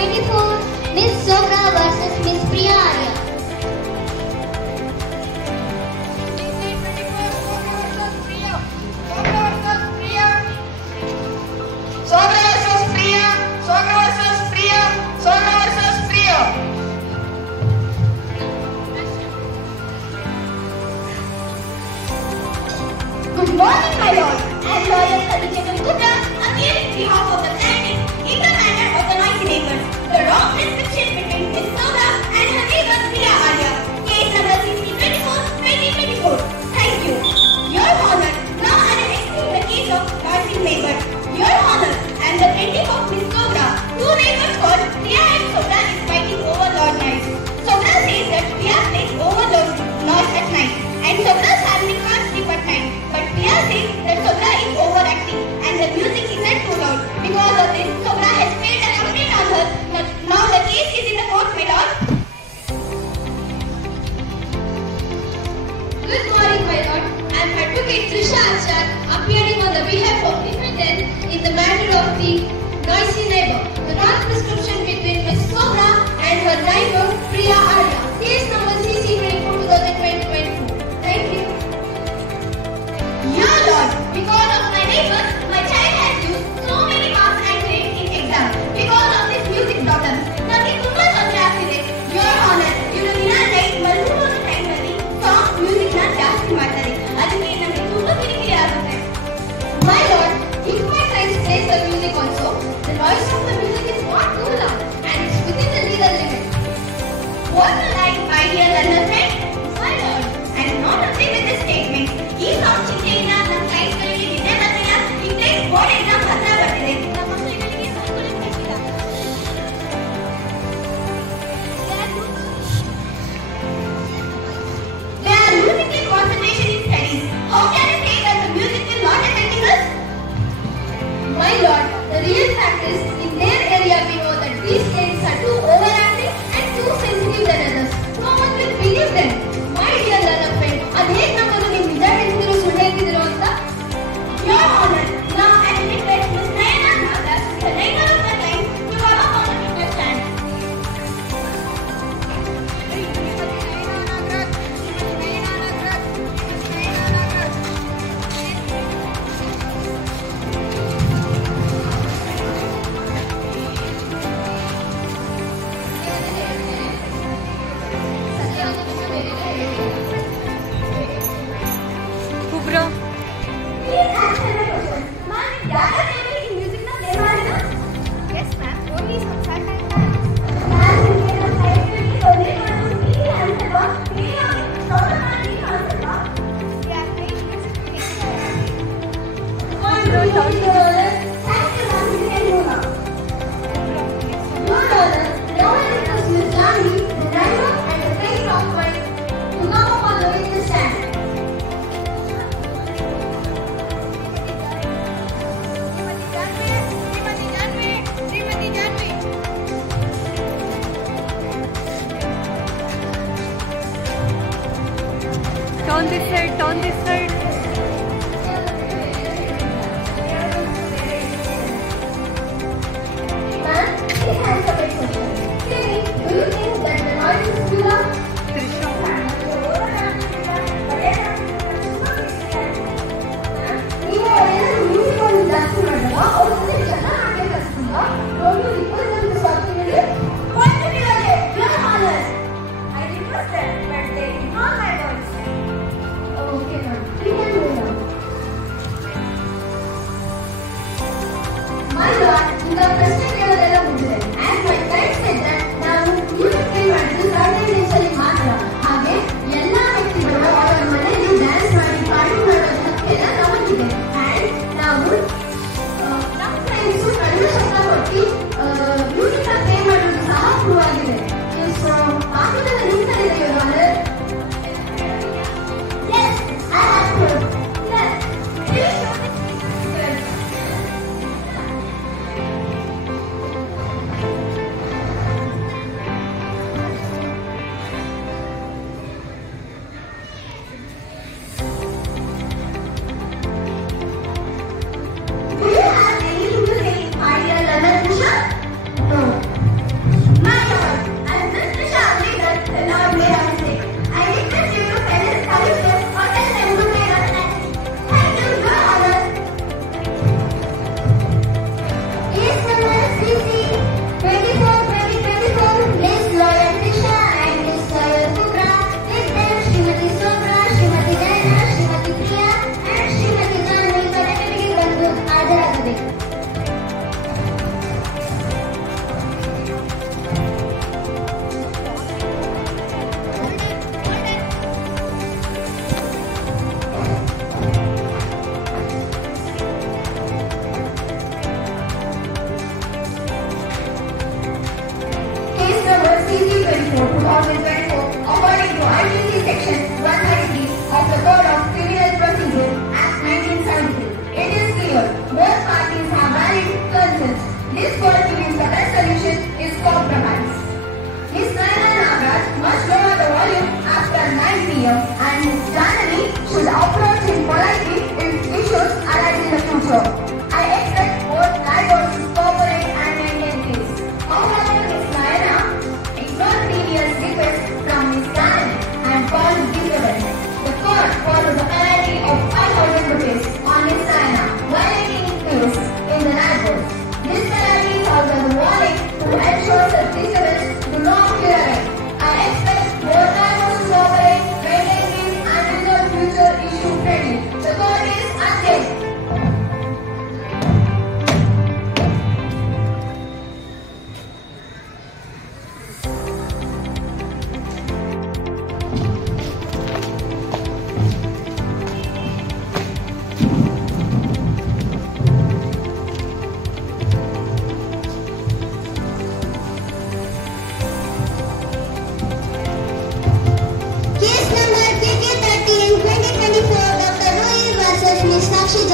2024 Miss Sobra versus Miss Priya Arya. Good morning, my lord. I am lawyer Khadija Gupta, appearing on behalf of the plaintiff in the matter of the noisy neighbors. The wrong prescription between Miss Sobra and her neighbor Priya Arya. Case number 6024/2024. Thank you. Your Honor, now I am explaining the case of noisy neighbor. Your Honor, I am the plaintiff of Miss Sobra. Two neighbors called Priya and Sobra is fighting over loud noise. Sobra says that Priya plays overloud noise at night, and Sobra's family can't sleep at night. But Priya says that Sobra is overacting and the music isn't too loud. Because of this, Sobra has filed a complaint on her. Now the case is in the court, my lord. Good morning, my lord. I am Advocate Trisha Achar, appearing on the behalf of defendant in the matter of the noisy neighbor. The non-prescription between Miss Sobra and her neighbor Priya Arya. Case number CC 24/2022. Thank you. Your lord, because of my neighbors, my child has used so many marks and grades in exam. Because of this music problem, ನನಗೆ ತುಂಬಾ ತೊಂದರೆ ಆಗ್ತಿದೆ. Your Honor, ಇವರು ದಿನ night ಮಲ್ಕೊಳ್ಳೋ ಟೈಮಲ್ಲಿ song music ನ ಜಾಸ್ತಿ ಮಾಡ್ತಾರೆ. ಅದಕ್ಕೆ ನನಗೆ ತುಂಬಾ ಕಿರಿಕಿರಿ ಆಗುತ್ತೆ. My lord, if my child plays the music also, the noise of the music is not too loud and it's within the legal limit. What a lie, my dear learner friend. My lord, I am not agree with this statement. ಈ song ಚಿಂತೆಯಿಂದ ನಮ್ಮ ಕ್ಲೈಂಟ್ಗಳಿಗೆ ನಿದ್ದೆ ಬರ್ತಿಲ್ಲ. ಈ client board exam ಹತ್ರ ಬರ್ತಿದೆ. ನಮ್ಮ ಮಕ್ಕಳಿಗೆ ಸಂಕುಲಿತ ಕಟ್ಟಿಲ್ಲ. They are losing their concentration in studies. How can you say that the music will not affecting us? My lord, the real fact is, in their area we know that these kids are too overacting and too sensitive than others. No one will believe them. My dear learner friend, ಅದು ಹೇಗೆ ನಮ್ಮನ್ನು ನೀವು ನಿಜ ಹೇಳ್ತಿರೋ ಸುಳ್ಳು ಹೇಳ್ತಿದ್ದೀರೋ ಅಂತ? Your Honor, now I will request Miss Nayana Nagar, the neighbor of the client, to come up on the witness stand. Kubra. Please answer the question. Ma'am, ज़्यादा time में म्यूजिक ना प्ले मारना? Yes ma'am, only some certain times. Ma'am, ये ना side में भी बोले तो नहीं आंसर बॉक्स नहीं आगे सोलह मार्क्स नहीं answer box. Yeah, playing music makes me Thank you, ma'am. You can move now. Your Honor, now I request Miss Janvi, the driver and the train of mine, to come up on the witness stand. Turn this side, turn this side. Ma'am, please answer my question. Tell me, do you think that the noise is too loud? ನೀವು ಏನಾದರೂ music ಅನ್ನು ಜಾಸ್ತಿ ಮಾಡಿದಾಗ ಅವ್ರ ಜೊತೆ ಚೆನ್ನಾಗಿ ಕಲಿಸ್ತೀರಾ? Don't you request them to stop singing? Particularly, Your Honor, I requested, but they ignored my voice. Okay, ma'am.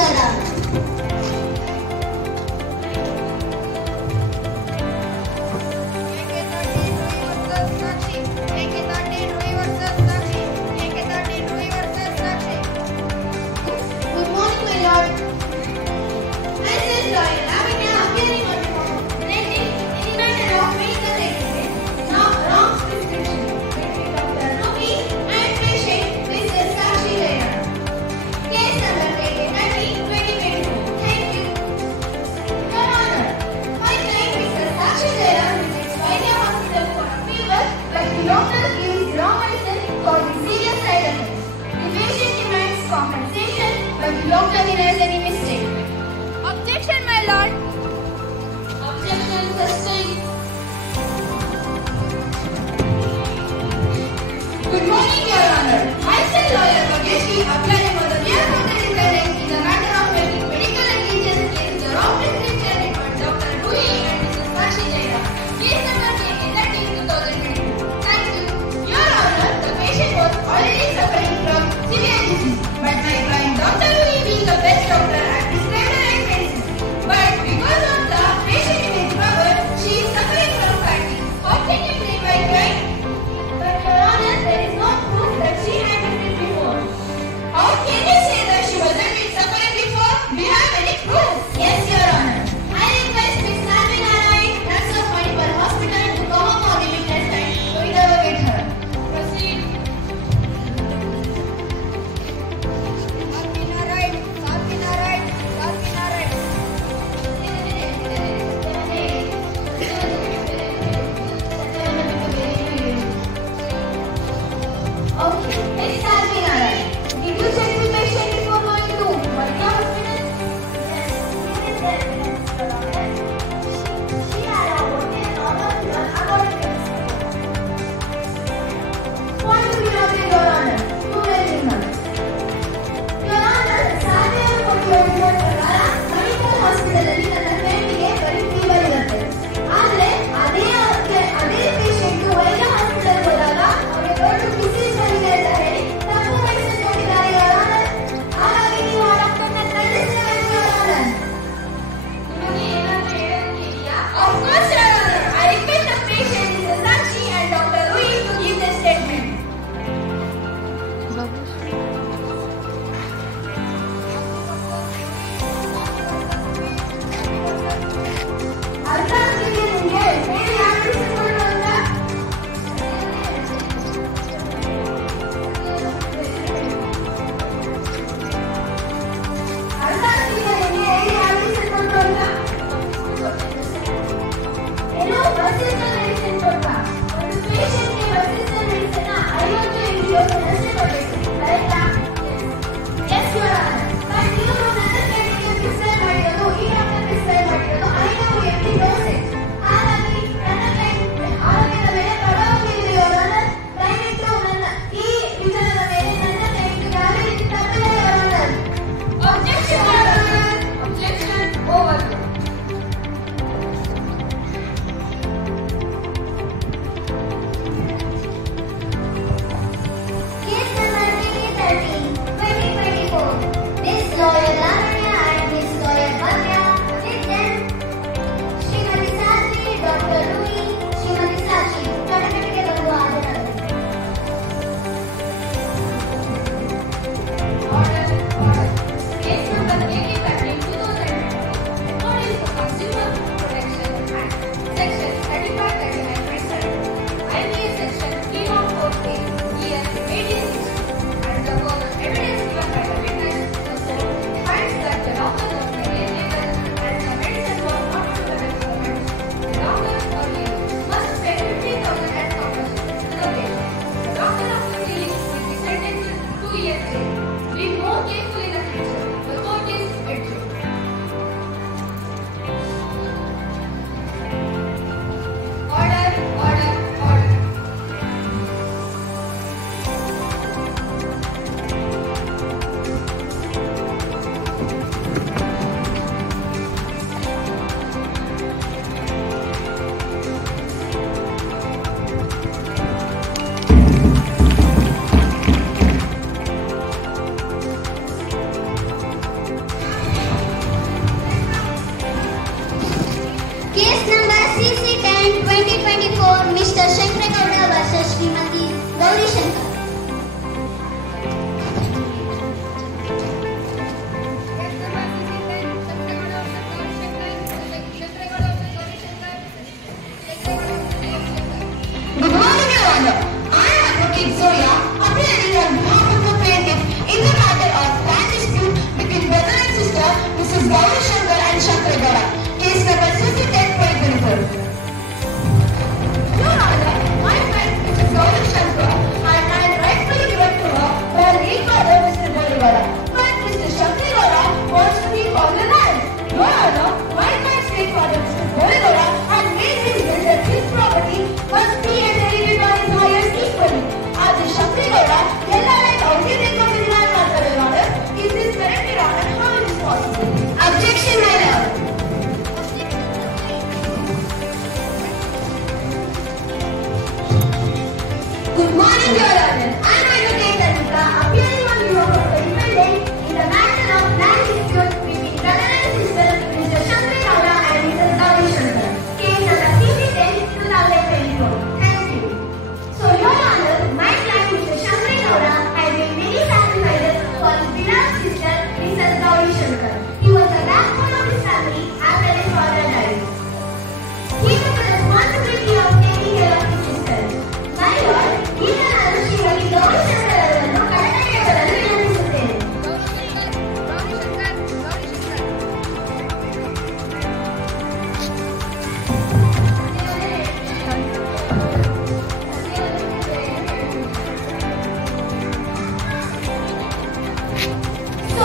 Your Honor. Good morning, my lord. Myself, Lawyer Lavinia, appearing on behalf of relating in the matter of medical negligence, now wrong prescription between Dr. Ruby and patient Mr. Sakshi Jaina. Case number 2030-2022. Thank you. Your Honor, my client Mr. Sakshi Jaina visits Vaidya Hospital for a fever, but the doctor gives wrong medicine causing serious side effects. The patient demands compensation, but the doctor denies any mistake. Objection, my lord. Objection sustained. Good morning, Your Honor. Myself, Lawyer Bhageshi, appearing on the behalf of the defendant in the matter of medical negligence case, the wrong prescription between Dr. Rui and Mrs. Sakshi Jaina. Case number 2013-2022. Thank you. Your Honor, the patient was already suffering from severe disease, but my client Dr. Rui, being the best doctor,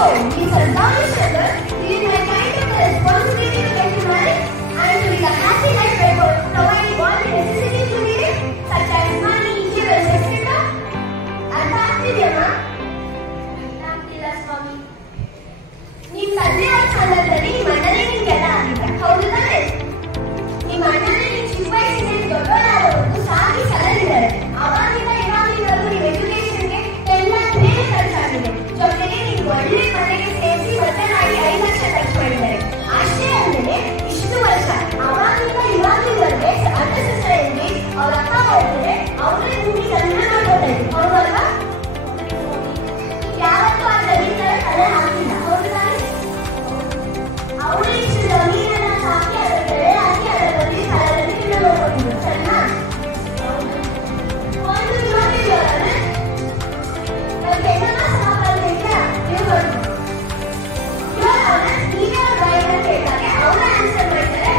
Mr. Gauri Shankar, it is my kind of responsibility to get you married and to live a happy life by providing all the necessities you need, such as money, jewels, etc. ಅರ್ಥಾಗ್ತಿದೆಯಮ್ಮ? ಅರ್ಥಾಗ್ತಿಲ್ಲ ಸ್ವಾಮಿ. ನಿಮ್ ತಂದೆ ಅವ್ರ ಕಾಲದಲ್ಲಿ ನಿಮ್ಮ ಅಣ್ಣನೇ ನಿಮ್ಗೆಲ್ಲ ಆಗಿದ್ದ, ಹೌದು ತಾನೆ? ನಿಮ್ಮ ಅಣ್ಣನೇ ನಿಮ್ ಚಿಕ್ಕ ವಯಸ್ಸಿನಲ್ಲಿ ದೊಡ್ಡವರಾದವರೆಗೂ ಸಾಗಿ ಸಲಹಿದ್ದಾರೆ. ಅವಾಗಿಂದ ಇವಾಗಿನವರೆಗೂ ನಿಮ್ಮ ಎಜುಕೇಶನ್ಗೆ ಎಲ್ಲ ಬೇರೆ ಖರ್ಚಾಗಿದೆ. ಜೊತೆಗೆ ನೀವು ಒಳ್ಳೆ ಮನೆಗೆ ಸೇರಿಸಿ ಒಟ್ಟಾಗಿ 5 ಲಕ್ಷ ಖರ್ಚು ಮಾಡಿದ್ದಾರೆ. ಅಷ್ಟೇ ಅಲ್ಲದೆ ಇಷ್ಟು ವರ್ಷ ಅವಾಗಿಂದ ಇವಾಗಿನವರೆಗೆ ಅರ್ಥಶಾಸ್ತ್ರದಲ್ಲಿ ಅವ್ರ ಅಪ್ಪ ಹೋಗ್ತಾರೆ, ಅವರೇ ಭೂಮಿ ಕಲ್ಯಾಣ ಮಾಡ್ಕೊಳ್ತಾರೆ, ಹೌದಲ್ವಾ? ಯಾವತ್ತೂ ಆ ಜಮೀನೆಲ್ಲ ತಲೆ ಹಾಕಿಲ್ಲ, ಹೌದು ತಾನೆ? ಅವರೇ ಇಷ್ಟು ಜಮೀನೆಲ್ಲ ಹಾಕಿ ಅದರ ಬೆಳೆ ಹಾಕಿ ಅದರ ಬಗ್ಗೆ ಕಾಲದಲ್ಲಿ ಗಿಡ ನೋಡ್ಕೊಂಡಿದ್ರು, ಸರಿನಾ? ಒಂದು ಜೋಡಿಗಳನ್ನ ನಮ್ಗೆ ಎಲ್ಲ ಸಹಕಾರದಿಂದ ತಿಳ್ಕೊಂಡು ನೀವೇ ಅವ್ರ ಬಾಯಿಂದ ಕೇಳಿದಾಗ ಅವರ ಆನ್ಸರ್ ಮಾಡ್ತಾರೆ.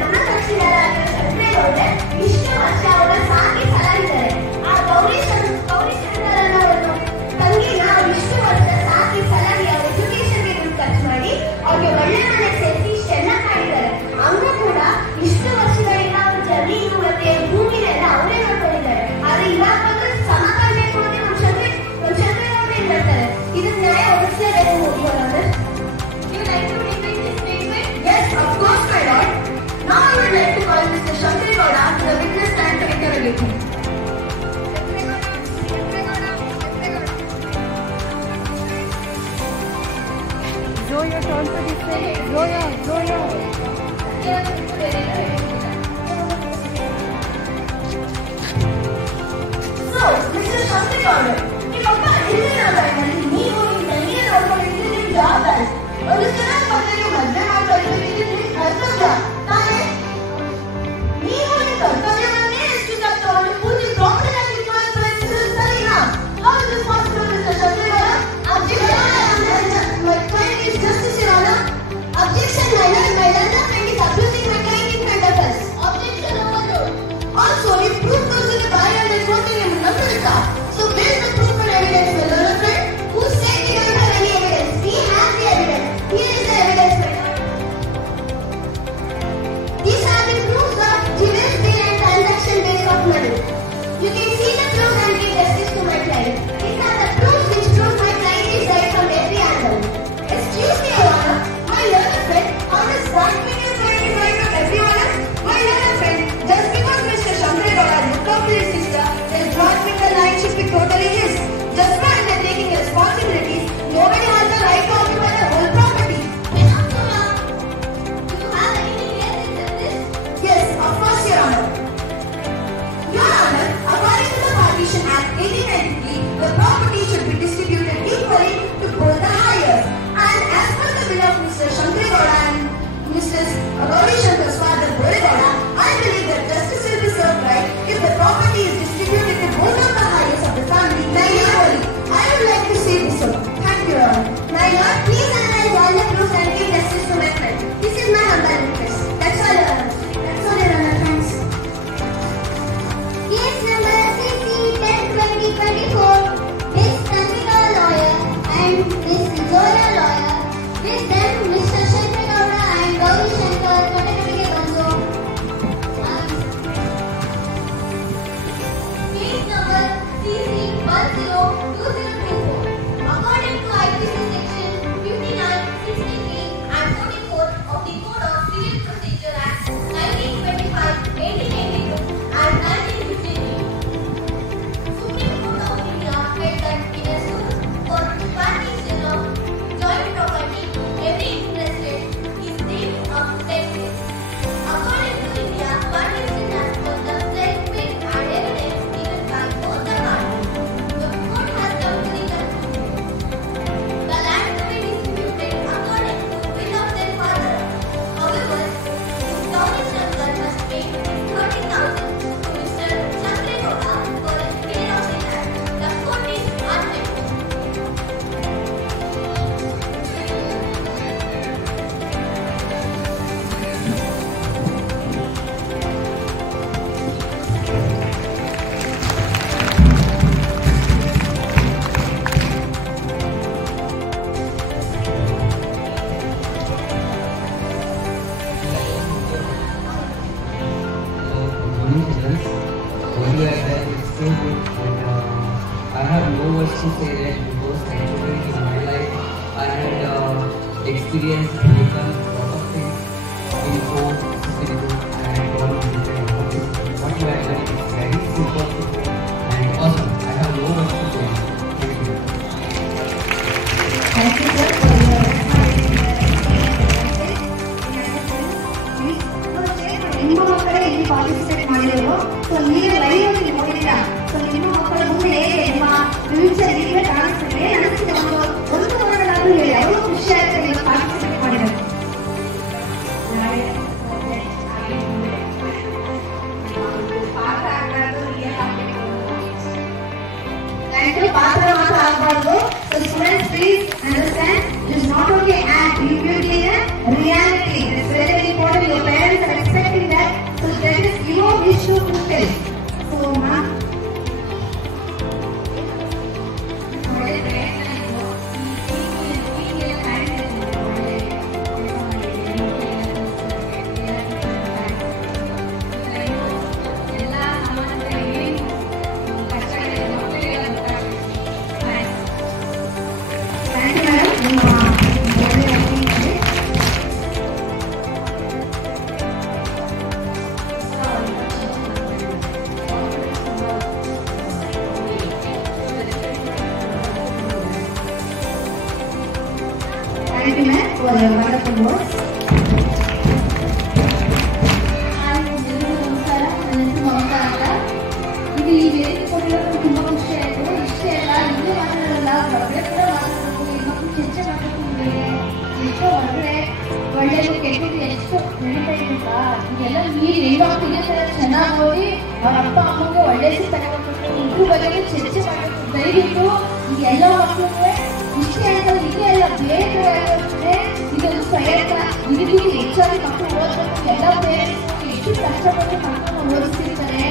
ನಮ್ಮ ಕಕ್ಷಿಗಾರ ಶಂಕರೇಗೌಡ್ರೆ ಇಷ್ಟು ವರ್ಷ ಅವರ ಸಾಕಿ ಸಲಹಿದ್ದಾರೆ. ಆ ಗೌರಿ ಶಂಕರ್ ಅನ್ನೋರು ತಂಗಿನ ಇಷ್ಟು ವರ್ಷ ಸಾಕಿ ಸಲಹಿ ಅವ್ರ ಎಜುಕೇಶನ್ಗೆ ದುಡ್ಡು ಖರ್ಚು ಮಾಡಿ ಅವ್ರಿಗೆ ಒಳ್ಳೆ ಮನೆ ಸೇರಿಸಿ ಇಷ್ಟೆಲ್ಲ ಮಾಡಿದ್ದಾರೆ. ಅವರು ಕೂಡ ಇಷ್ಟು ವರ್ಷಗಳಿಂದ ಅವ್ರ ಜಮೀನು ಮತ್ತೆ ಭೂಮಿನೆಲ್ಲ ಅವರೇ ನೋಡ್ಕೊಂಡಿದ್ದಾರೆ. ಆದ್ರೆ ಇವಾಗ ಬಂದು ಸಮ ಕಾಣಬೇಕು ಅಂತ ನಮ್ಮ ಶಂಕರೇಗೌಡ್ರು ಏನ್ ಮಾಡ್ತಾರೆ? ಇದನ್ನ ನ್ಯಾಯ ಒದಗಿಸಲೇಬೇಕು ಹೋಗಿವರಂದ್ರೆ. You like to repeat this statement? Yes, of course, my lord. Now I would like to call Mr. Shankaregowda to the witness stand to interrogate him. Zoya, turn to this side. Zoya. So, Mr. Shankaregowda, ನಿಮ್ಮಪ್ಪ ಹಿಂದಿನ ಕಾಲದಲ್ಲಿ ನೀವು ನಿಮ್ಮ ತಂಗಿಯ ನೋಡ್ಕೊಂಡಿದ್ದು ನಿಮ್ಮ ಜವಾಬ್ದಾರಿ. ಒಂದು ಚೆನ್ನಾಗಿ ಮಕ್ಕಳಿಗೆ ಮದುವೆ ಮಾಡ್ಕೊಂಡಿದ್ದು ನಿಮ್ಮ ಕರ್ತವ್ಯ ತಾನೇ? ನೀವು ನಿಮ್ಮ ಕರ್ತವ್ಯವನ್ನೇ ಎಷ್ಟು ತಗೊಂಡು ಪೂರ್ತಿ ಪ್ರಾಪರ್ಟಿ ಆಗಿ ಇಟ್ಕೊಳ್ಳೋಕೆ ಪ್ರಯತ್ನಿಸಿದ್ರೆ ಸರಿನಾ? How is this possible, Mr. Shankaregowda? My client is justice, Your Honor. Objection, my lord. My learned friend is abusing my client in front of us. Objection overruled. Also, if proof goes in the fire and there's nothing in the so where's the proof and evidence, my learned friend? Who said we don't have any evidence? We have the evidence. Here is the evidence, my lord. These are the proofs of jewels, bill and transaction based of money. You can see the proofs and give justice to my client. These are the proofs which prove my client is right from every angle. Excuse me, Your Honor. My learned friend, how does that mean your client is right from everyone else? My learned friend, just because Mr. Shankaregowda looked up to his sister, does not mean the line should be totally his. Just by undertaking responsibilities, nobody has the right to occupy the whole property. Enough, Zoya. Do you have anything else except this? Yes, of course, Your Honor. Your Honor, according to the Partition Act 1893, the property should be distributed equally to both the heirs. And as per the will of Mr. Shankaregowda and Mrs. Gauri Shankar's father, Boregowda, I believe that justice will be served right if the property is distributed to both of the heirs of the family equally. I would like to say this, sir. Thank you, Your Honor. My lord, please analyze all the proofs and give justice to my friend. This is my humble request. That's all, Your Honor. That's all, Your Honor. Thanks. Case number CC 10/2024. Miss Tanvika lawyer and Miss Zoya lawyer. With them, Mr. Shankaregowda and Gauri Shankar Kotakatike Banzo. Case number CC 102024. According to IPC section 59, 63 and 44 of the Code of Civil Procedure Act 1925, 1882 and 1953. Supreme Court of India held that in a suit for partition of joint property, every experience, we've done a lot of things in 4, 62 and all of different hobbies. What you are learning is very simple and awesome. I have no words to say. Thank you. Thank you, sir, for your ನಿಮ್ಮ ಮಕ್ಕಳೇ ಇಲ್ಲಿ participate ಮಾಡಿರೋರು. So ನೀವು live ಅಲ್ಲಿ ನೋಡಿದ್ದೀರಾ. So ನಿಮ್ಮ ಮಕ್ಕಳ ಮುಂದೆ ಹೇಗೆ ನಿಮ್ಮ ಫ್ಯೂಚರ್ ಹೀಗೆ ಕಾಣಿಸ್ತಿದೆ ಅನಿಸ್ತಿದೆ. ಒಂದು ವಾರಗಳಾದ್ರೂ ಹೇಳಿ ಅವರು ಖುಷಿ ಆಗ್ತದೆ ನೀವು ಪಾರ್ಟಿಸಿಪೇಟ್ ಮಾಡಿರೋದು. ಪಾತ್ರ ಮಾತ್ರ ಆಗಬಾರ್ದು. So students, please understand, it is not only act, you will be a reality. It's very important. Your parents are expecting that. So that is your wish to fulfill. So ma'am, thank you ma'am for your wonderful words. ನಮಸ್ಕಾರ, ನನ್ನ ಹೆಸರು ಮಮತಾ ಅಂತ. ಇದು ಈ ವೇದಿಕೆ ಕೊಟ್ಟಿರೋದು ತುಂಬ ಖುಷಿ ಆಯಿತು. ಇಷ್ಟೇ ಅಲ್ಲ, ಇಲ್ಲೇ ಮಾತಾಡಲ್ಲ, ಹೊರಗಡೆ ಕೂಡ ಮಾತಾಡಬೇಕು, ಇನ್ನೊಂದು ಚರ್ಚೆ ಮಾಡಬೇಕು. ಎಷ್ಟೋ ಹೊರಗಡೆ ಒಳ್ಳೆಯದು ಕೆಟ್ಟದ್ದು ಎಷ್ಟು ನಡೀತಾ ಇದ್ದಿಲ್ಲ. ಇದೆಲ್ಲ ನೀರು ಹೆಣ್ಣು ಇದೇ ಥರ ಚೆನ್ನಾಗಿ ಓದಿ ಅವ್ರ ಅಪ್ಪ ಅಮ್ಮಗೆ ಒಳ್ಳೆ ತಗೊಂಡ್ಬಿಟ್ಟು ಇದ್ರ ಬಗ್ಗೆ ಚರ್ಚೆ ಮಾಡಬೇಕು. ದಯವಿಟ್ಟು ಎಲ್ಲ ಮಕ್ಕಳಿಗೆ ಇಷ್ಟೇ ಅಂತ ಇದೇ ಅಲ್ಲ, ಬೇರೆ ಆಗಿರುತ್ತೆ. ಇದೊಂದು ಪ್ರಯತ್ನ. ಇದಕ್ಕಿಂತ ಹೆಚ್ಚಾಗಿ ಮಕ್ಕಳು ಓದಬೇಕು. ಎಲ್ಲ ಪೇರೆಂಟ್ಸ್ ಎಷ್ಟು ಕಷ್ಟಪಟ್ಟು ಮಕ್ಕಳನ್ನ ಓದಿಸ್ತಿರ್ತಾರೆ.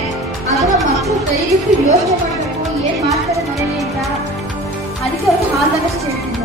ಅದನ್ನ ಮಕ್ಕಳು ದಯವಿಟ್ಟು ಯೋಚನೆ ಮಾಡಬೇಕು, ಏನ್ ಮಾಡ್ತಾರೆ ಮನೇಲಿ ಅಂತ. ಅದಕ್ಕೆ ಅವ್ರು ಹಾಲ್ದಾಗಷ್ಟು ಹೇಳ್ತೀನಿ.